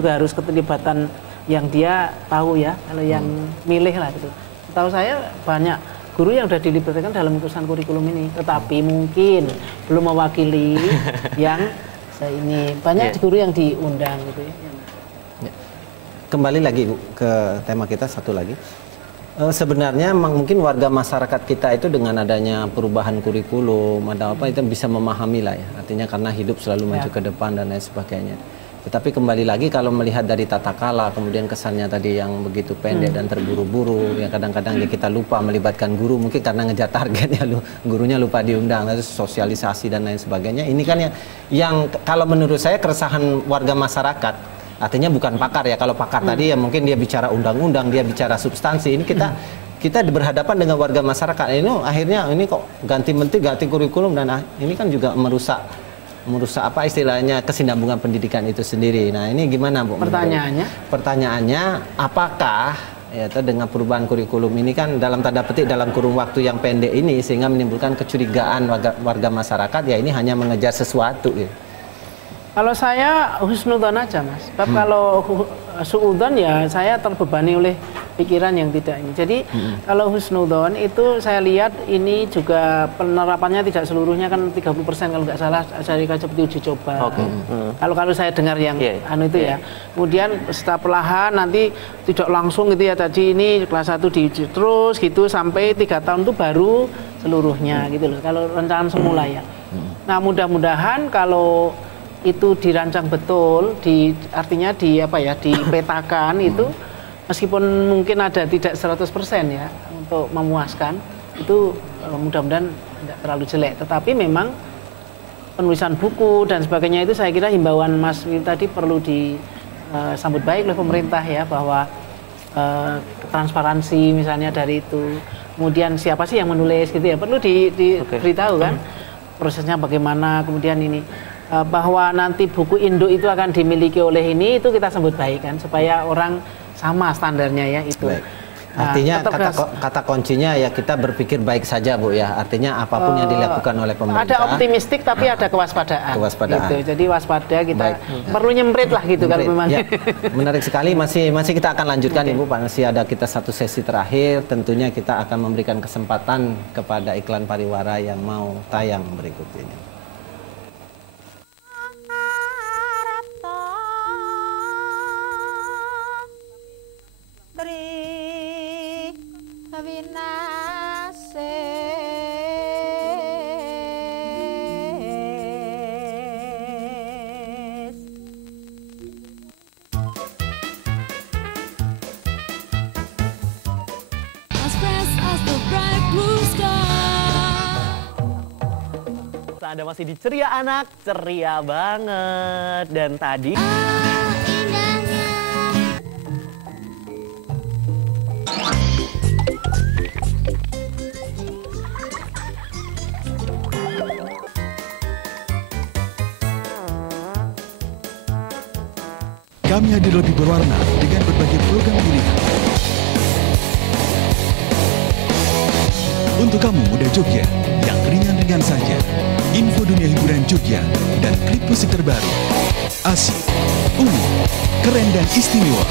juga harus keterlibatan yang dia tahu ya, kalau yang milih lah gitu. Tahu saya banyak guru yang sudah dilibatkan dalam urusan kurikulum ini, tetapi mungkin belum mewakili yang ini. Banyak guru yang diundang gitu ya. Kembali lagi Bu ke tema kita satu lagi. Sebenarnya mungkin warga masyarakat kita itu dengan adanya perubahan kurikulum ada apa itu bisa memahami lah ya. Artinya karena hidup selalu maju ke depan dan lain sebagainya. Tetapi kembali lagi kalau melihat dari tata kala kemudian kesannya tadi yang begitu pendek dan terburu-buru ya kadang-kadang kita lupa melibatkan guru mungkin karena ngejar target ya gurunya lupa diundang terus sosialisasi dan lain sebagainya. Ini kan yang kalau menurut saya keresahan warga masyarakat. Artinya bukan pakar ya, kalau pakar tadi ya mungkin dia bicara undang-undang, dia bicara substansi. Ini kita berhadapan dengan warga masyarakat. Ini akhirnya ini kok ganti menteri, ganti kurikulum dan ini kan juga merusak apa istilahnya kesinambungan pendidikan itu sendiri. Nah ini gimana Bu? Pertanyaannya apakah ya dengan perubahan kurikulum ini kan dalam tanda petik dalam kurun waktu yang pendek ini sehingga menimbulkan kecurigaan warga masyarakat ya ini hanya mengejar sesuatu gitu. Kalau saya husnudzon aja Mas, tapi kalau suudzon ya saya terbebani oleh pikiran yang tidak ini. Jadi kalau husnudzon itu saya lihat ini juga penerapannya tidak seluruhnya kan 30% kalau nggak salah dari seperti uji coba. Kalau saya dengar yang itu ya. Kemudian setelah perlahan nanti tidak langsung gitu ya tadi ini kelas 1 diuji terus gitu sampai 3 tahun itu baru seluruhnya gitu loh. Kalau rancangan semula ya. Nah mudah-mudahan kalau itu dirancang betul, artinya dipetakan itu meskipun mungkin ada tidak 100% ya untuk memuaskan itu mudah-mudahan tidak terlalu jelek. Tetapi memang penulisan buku dan sebagainya itu saya kira himbauan Mas Win tadi perlu disambut baik oleh pemerintah ya bahwa transparansi misalnya dari itu. Kemudian siapa sih yang menulis gitu ya perlu diberitahu kan prosesnya bagaimana kemudian ini. Bahwa nanti buku induk itu akan dimiliki oleh ini itu kita sebut baik kan supaya orang sama standarnya ya itu. Artinya kata kuncinya ya kita berpikir baik saja Bu ya. Artinya apapun yang dilakukan oleh pemerintah. Ada optimistik tapi ada kewaspadaan. Gitu. Jadi waspada kita perlu nyemprit lah gitu kalau memang. Ya, menarik sekali masih kita akan lanjutkan Ibu. Masih ada kita satu sesi terakhir. Tentunya kita akan memberikan kesempatan kepada iklan pariwara yang mau tayang berikut ini. Anda masih di Ceria Anak, ceria banget. Dan tadi kami hadir lebih berwarna dengan berbagai program pilihan. Untuk kamu muda Jogja, yang ringan-ringan saja. Info dunia hiburan Jogja dan klip musik terbaru. Asik, unik, keren dan istimewa.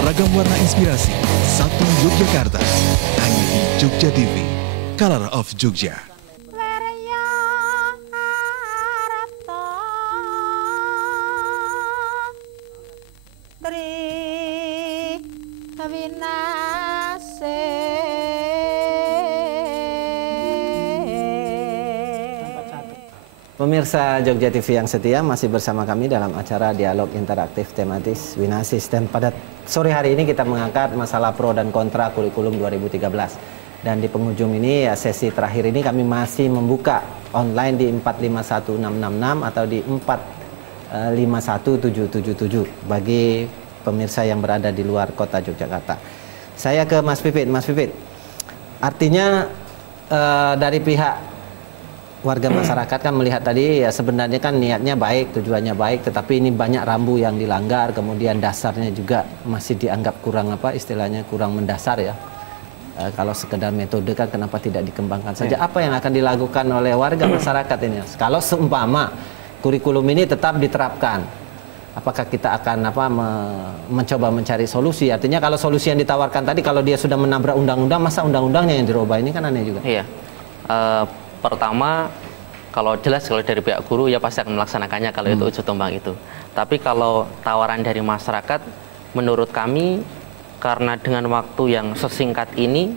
Ragam warna inspirasi, satu Yogyakarta. Hanya di Jogja TV, Color of Jogja. Pemirsa Jogja TV yang setia masih bersama kami dalam acara dialog interaktif tematis Winasis dan pada sore hari ini kita mengangkat masalah pro dan kontra kurikulum 2013 dan di penghujung ini ya sesi terakhir ini kami masih membuka online di 451666 atau di 451777 bagi pemirsa yang berada di luar kota Yogyakarta. Saya ke Mas Pipit. Mas Pipit, artinya dari pihak warga masyarakat kan melihat tadi ya sebenarnya kan niatnya baik, tujuannya baik, tetapi ini banyak rambu yang dilanggar, kemudian dasarnya juga masih dianggap kurang apa istilahnya kurang mendasar ya. Kalau sekedar metode kan kenapa tidak dikembangkan saja? Apa yang akan dilakukan oleh warga masyarakat ini? Kalau seumpama kurikulum ini tetap diterapkan, apakah kita akan mencoba mencari solusi? Artinya kalau solusi yang ditawarkan tadi, kalau dia sudah menabrak undang-undang, masa undang-undangnya yang dirubah, ini kan aneh juga. Iya. Pertama, kalau jelas kalau dari pihak guru ya pasti akan melaksanakannya kalau itu ujung tombak itu. Tapi kalau tawaran dari masyarakat, menurut kami karena dengan waktu yang sesingkat ini,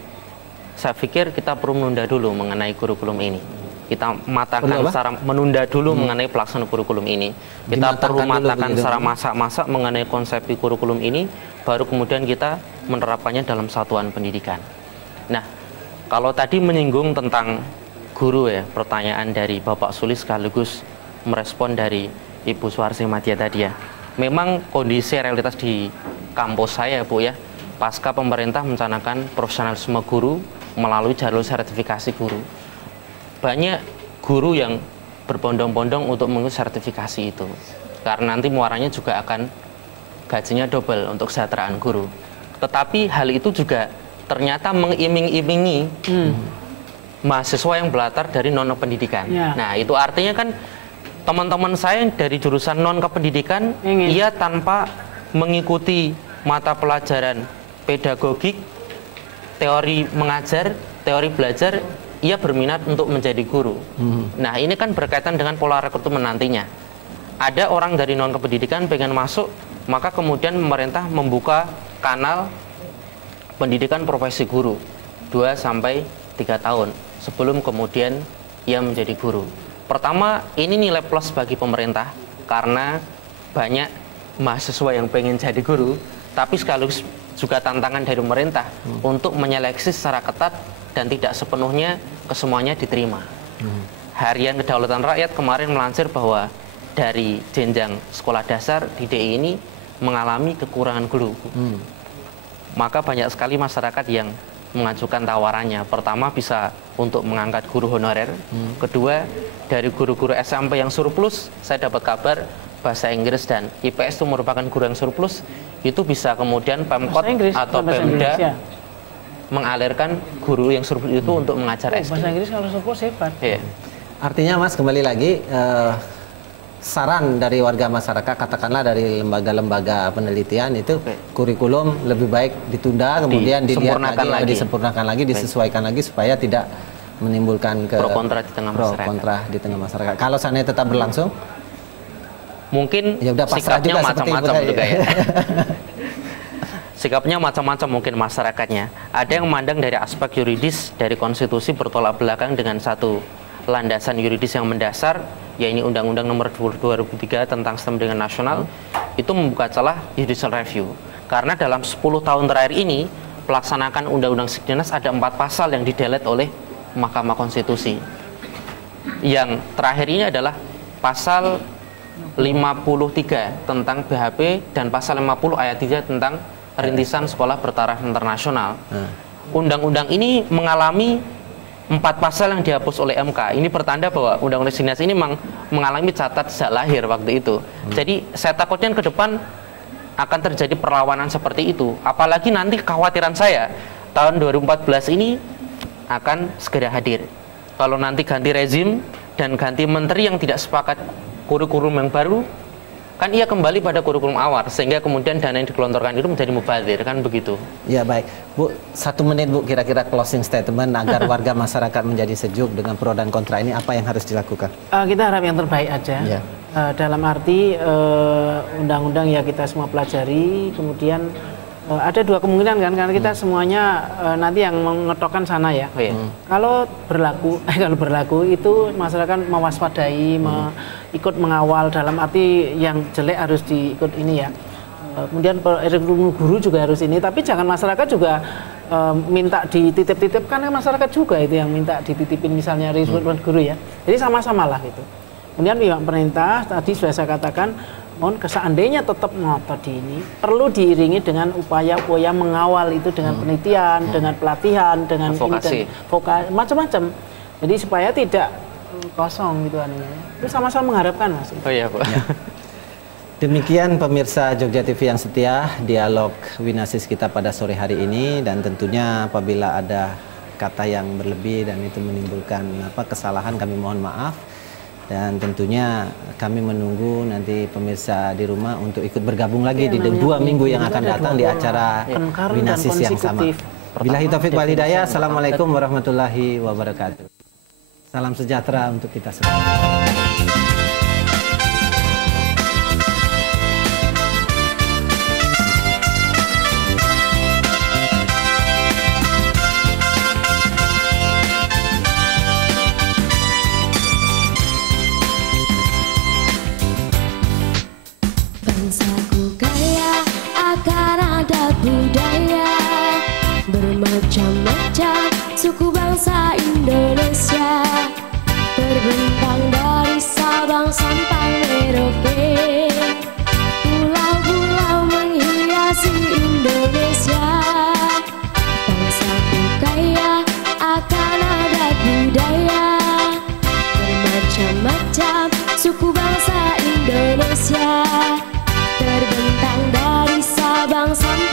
saya pikir kita perlu menunda dulu mengenai kurikulum ini. Kita matangkan secara menunda dulu mengenai pelaksanaan kurikulum ini. Kita perlu matangkan secara masak-masak mengenai konsep kurikulum ini, baru kemudian kita menerapkannya dalam satuan pendidikan. Nah, kalau tadi menyinggung tentang guru ya, pertanyaan dari Bapak Sulis sekaligus merespon dari Ibu Suharsi Madya tadi ya. Memang kondisi realitas di kampus saya Bu ya, pasca pemerintah mencanangkan profesionalisme guru melalui jalur sertifikasi guru. Banyak guru yang berbondong-bondong untuk mengikuti sertifikasi itu. Karena nanti muaranya juga akan gajinya double untuk kesejahteraan guru. Tetapi hal itu juga ternyata mengiming-imingi mahasiswa yang belatar dari non-pendidikan. Nah, itu artinya kan teman-teman saya dari jurusan non-kependidikan, ia tanpa mengikuti mata pelajaran pedagogik, teori mengajar, teori belajar, ia berminat untuk menjadi guru. Nah, ini kan berkaitan dengan pola rekrutmen nantinya. Ada orang dari non-kependidikan pengen masuk, maka kemudian pemerintah membuka kanal pendidikan profesi guru 2-3 tahun sebelum kemudian ia menjadi guru. Pertama, ini nilai plus bagi pemerintah karena banyak mahasiswa yang pengen jadi guru, tapi sekaligus juga tantangan dari pemerintah untuk menyeleksi secara ketat dan tidak sepenuhnya kesemuanya diterima. Harian Kedaulatan Rakyat kemarin melansir bahwa dari jenjang sekolah dasar di DI ini mengalami kekurangan guru. Maka banyak sekali masyarakat yang mengajukan tawarannya. Pertama, bisa untuk mengangkat guru honorer. Kedua, dari guru-guru SMP yang surplus, saya dapat kabar bahasa Inggris dan IPS itu merupakan guru yang surplus, itu bisa kemudian Pemkot atau Pemda mengalirkan guru yang surplus itu untuk mengajar SD. Bahasa Inggris kalau surplus hebat. Artinya Mas, kembali lagi, saran dari warga masyarakat, katakanlah dari lembaga-lembaga penelitian itu kurikulum lebih baik ditunda, kemudian disempurnakan lagi, disesuaikan lagi supaya tidak menimbulkan pro kontra di tengah masyarakat. Kalau seandainya tetap berlangsung, mungkin ya udah sikapnya macam-macam juga ya. Sikapnya macam-macam mungkin masyarakatnya. Ada yang memandang dari aspek yuridis dari konstitusi bertolak belakang dengan satu landasan yuridis yang mendasar, yaitu Undang-Undang Nomor 2003 tentang Sistem Pendidikan Nasional, itu membuka celah judicial review. Karena dalam 10 tahun terakhir ini, pelaksanaan Undang-Undang Sidiknas ada 4 pasal yang didelete oleh Mahkamah Konstitusi. Yang terakhir ini adalah pasal 53 tentang BHP dan pasal 50 ayat 3 tentang rintisan sekolah bertaraf internasional. Undang-undang ini mengalami 4 pasal yang dihapus oleh MK. Ini pertanda bahwa Undang-Undang Sidiknas ini mengalami catat sejak lahir waktu itu. Jadi saya takutnya ke depan akan terjadi perlawanan seperti itu. Apalagi nanti kekhawatiran saya tahun 2014 ini akan segera hadir. Kalau nanti ganti rezim dan ganti menteri yang tidak sepakat kurikulum yang baru, kan ia kembali pada kurikulum awal, sehingga kemudian dana yang digelontorkan itu menjadi mubazir, kan begitu. Ya baik, Bu, 1 menit Bu, kira-kira closing statement agar warga masyarakat menjadi sejuk dengan pro dan kontra ini, apa yang harus dilakukan? Kita harap yang terbaik aja. Dalam arti undang-undang ya kita semua pelajari, kemudian ada 2 kemungkinan kan, karena kita semuanya nanti yang mengetokkan sana ya. Kalau berlaku itu masyarakat mewaspadai, ikut mengawal, dalam arti yang jelek harus diikut ini ya. Kemudian guru juga harus ini, tapi jangan masyarakat juga minta dititip-titipkan, masyarakat juga itu yang minta dititipin misalnya rekrutmen guru ya. Jadi sama-sama lah gitu. Kemudian pihak pemerintah tadi sudah saya katakan, mohon seandainya tetap ngotot di ini, perlu diiringi dengan upaya-upaya mengawal itu dengan penelitian, dengan pelatihan, dengan vokasi, macam-macam. Jadi supaya tidak kosong gitu anunya. Itu sama-sama mengharapkan Mas. Oh iya, Bu. Demikian pemirsa Jogja TV yang setia, dialog Winasis kita pada sore hari ini, dan tentunya apabila ada kata yang berlebih dan itu menimbulkan kesalahan, kami mohon maaf. Dan tentunya kami menunggu nanti pemirsa di rumah untuk ikut bergabung lagi di 2 minggu yang akan datang di acara Winasis yang sama. Billahi taufiq wal hidayah. Assalamualaikum warahmatullahi wabarakatuh. Salam sejahtera untuk kita semua. Bangsaku kaya akan ada budaya bermacam-macam, suku bangsa Indonesia terbentang dari Sabang sampai Merauke. Pulau-pulau menghiasi Indonesia. Bangsaku kaya akan ada budaya bermacam-macam, suku bangsa Indonesia terbentang dari Sabang sampai